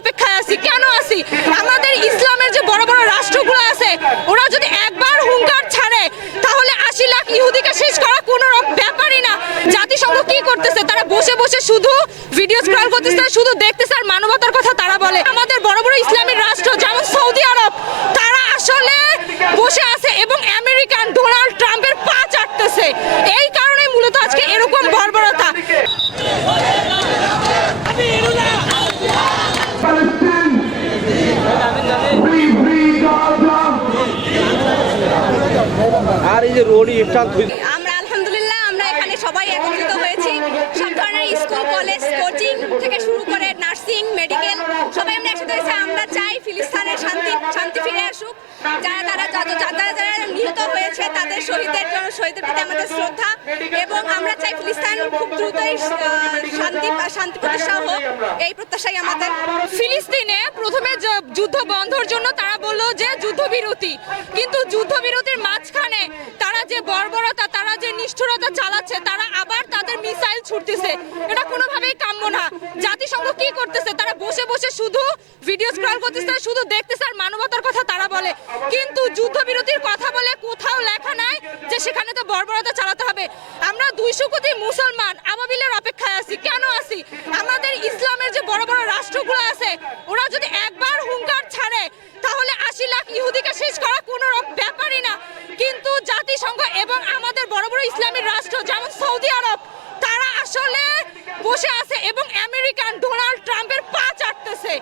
অপেক্ষায় আছি। কেন আছি? আমাদের ইসলামের যে বড় বড় রাষ্ট্রগুলো আছে, ওরা যদি একবার হুঙ্কার ছাড়ে, তাহলে আশি লাখ ইহুদিকে শেষ করা কোনো ব্যাপারই না। জাতিসংঘ কি করতেছে? তারা বসে বসে শুধু ভিডিও স্ক্রল করতেছে, শুধু দেখতেছে আর মানবতার কথা তারা বলে। আমাদের বড় বড় ইসলামের রাষ্ট্র, যেমন সৌদি আরব, তারা আসলে বসে আছে এবং আমেরিকান ডোনাল্ড ট্রাম্পের পা চাটতেছে। এই আমরা আলহামদুলিল্লাহ আমরা এখানে সবাই একত্রিত হয়েছি। সব ধরনের স্কুল কলেজ কোচিং থেকে শুরু করে নার্সিং মেডিকেল সবাই আমরা একসাথে হয়েছি। আমরা চাই ফিলিস্তানের শান্তি শান্তি ফিরে আসুক। যারা তারা যত যারা যারা নিহত হয়েছে তাদের শহীদদের জন্য শহীদের প্রতি আমাদের শ্রদ্ধা। এবং আমরা চাই ফিলিস্তান খুব দ্রুতই শান্তি শান্তি প্রতিষ্ঠা হোক। এই প্রত্যাশাই আমাদের। ফিলিস্তিনে প্রথমে যুদ্ধ বন্ধর জন্য তারা বলল যে যুদ্ধবিরতি। কিন্তু যুদ্ধবিরতির মাঝখানে তারা যে বর্বরতা তারা যে নিষ্ঠুরতা চালাচ্ছে, তারা আবার তাদের মিসাইল ছুটতেছে। এটা কোনোভাবেই কাম্য না। জাতিসংঘ কি করতেছে? তারা বসে বসে শুধু ভিডিও স্ক্রল করতেছে, শুধু দেখতেছে আর মানবতার কথা তারা বলে। কিন্তু যুদ্ধবিরতির কথা বলে কোথাও লেখা নাই যে সেখানে তো বর্বরতা চালাতে হবে। আমরা দুইশো কোটি মুসলমান আবাবিলের অপেক্ষায় আছি। কেন আছি? আমাদের ইসলামের যে বড় বড় রাষ্ট্রগুলো আছে ওরা যদি একবার হুঙ্কার ছাড়ে তাহলে আশি লাখ ইহুদিকে শেষ করা কোনো রকম ব্যাপারই না কিন্তু জাতিসংঘ এবং আমাদের বড় বড় ইসলামিক রাষ্ট্র যেমন সৌদি আরব তারা আসলে বসে আছে এবং আমেরিকান ডোনাল্ড ট্রাম্পের পা চাটতেছে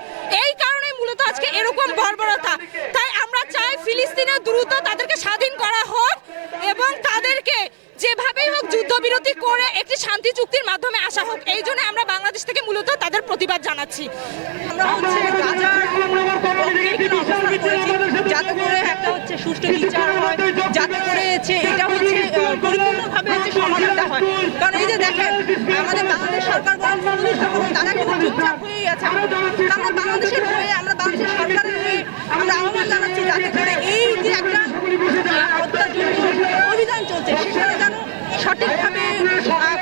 এই কারণে মূলত আজকে এরকম বর্বরতা তাই আমরা চাই ফিলিস্তিনে দ্রুত তাদেরকে স্বাধীন করা হোক এবং তাদেরকে যেভাবেই হোক যুদ্ধবিরতি করে একটি শান্তি চুক্তির মাধ্যমে আসা হোক এই জন্য আমরা বাংলাদেশ থেকে মূলত তাদের প্রতিবাদ জানাচ্ছি। আমরা হচ্ছে যাতে করে একটা হচ্ছে সুষ্ঠু বিচার হয় যাতে করে এটা হচ্ছে পরিপূর্ণভাবে হচ্ছে সমাধানটা হয়। কারণ এই যে দেখেন আমাদের বাংলাদেশ সরকার বলেন, তারা কিন্তু চুপচাপ হয়েই আছে। আমরা বাংলাদেশের হয়ে আমরা বাংলাদেশের সরকারের হয়ে আমরা আহ্বান জানাচ্ছি যাতে করে এই যে একটা আহ, হত্যাযজ্ঞ অভিযান চলছে সেখানে যেন সঠিকভাবে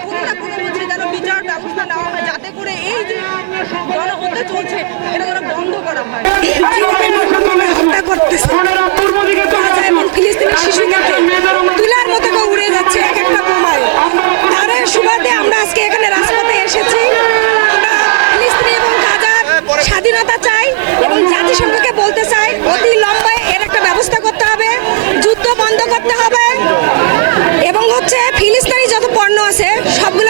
কোনো না কোনো হচ্ছে যেন বিচার ব্যবস্থা নেওয়া হয় যাতে করে এই যে গণহত্যা চলছে এটা যেন বন্ধ করা হয় হত্যা করতেছে আছে সবগুলো